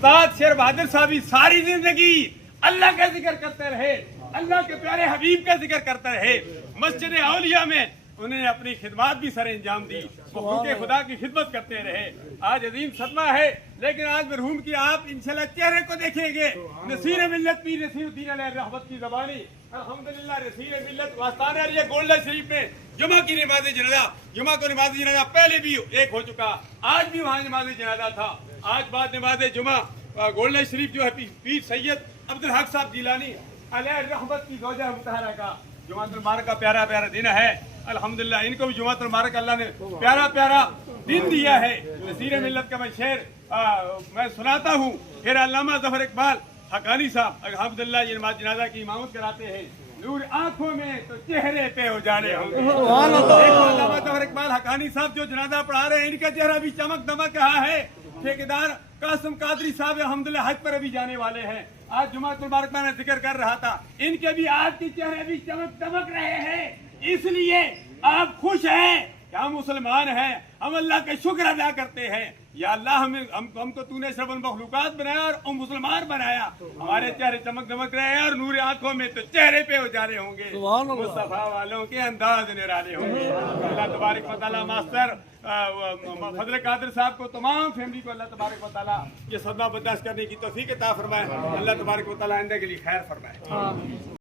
استاد شیر بہادر صاحب ساری زندگی اللہ کا ذکر کرتے رہے، اللہ کے پیارے حبیب کا ذکر کرتے رہے۔ مسجد اولیاء میں انہوں نے اپنی خدمات بھی سر انجام دی، مخلوق خدا کی خدمت کرتے رہے۔ آج عظیم صدمہ ہے، لیکن آج مرحوم کی آپ انشاءاللہ چہرے کو دیکھیں گے۔ نصیر ملت پیر نصیر الدین علیہ رحمت کی زبانی الحمدللہ نصیر ملت واسطانہ علیہ گولڈا شریف میں جمعہ کی نماز جنازہ، جمعہ کو نماز جنازہ پہلے بھی ایک ہو چکا، آج بھی وہاں نماز جنازہ تھا۔ آج بعد نماز جمعہ گولڈا شریف جو ہے پیر سید عبدالحق صاحب جیلانی علیہ رحمت کی زوجہ مطہرہ کا جمعہ المبارک کا پیارا پیارا دن ہے۔ الحمدللہ ان کو بھی جمعہ المبارک اللہ نے پیارا پیارا دن دیا ہے۔ نصیر ملت کا میں شعر میں سناتا ہوں۔ پھر علامہ ظفر اقبال حقانی صاحب الحمدللہ یہ نماز جنازہ کی امامت کراتے ہیں۔ نور آنکھوں میں تو چہرے پہ اجالے ہوں گے۔ علامہ ظفر اقبال حقانی صاحب جو جنازہ پڑھا رہے ہیں، ان کا چہرہ بھی چمک دمک رہا ہے۔ ٹھیکیدار قاسم قادری صاحب الحمدللہ حج پر ابھی جانے والے ہیں۔ آج جمعہ المبارک میں ذکر کر رہا تھا، ان کے بھی آج کے چہرے بھی چمک دمک رہے ہیں۔ اس لیے آپ خوش ہیں کہ ہم مسلمان ہیں، ہم اللہ کا شکر ادا کرتے ہیں۔ یا اللہ ہم کو تو نے اشرف المخلوقات بنایا اور مسلمان بنایا، ہمارے چہرے چمک دمک رہے ہیں اور نور آنکھوں میں تو چہرے پہ اجالے ہوں گے، مصطفیٰ والوں کے انداز نرالے ہوں گے۔ اللہ تبارک و تعالیٰ ماسٹر فضل قادر صاحب کو، تمام فیملی کو اللہ تبارک و تعالیٰ یہ صدمہ برداشت کرنے کی توفیق عطا فرمائے۔ اللہ تبارک و تعالیٰ آئندہ کے لیے خیر فرمائے۔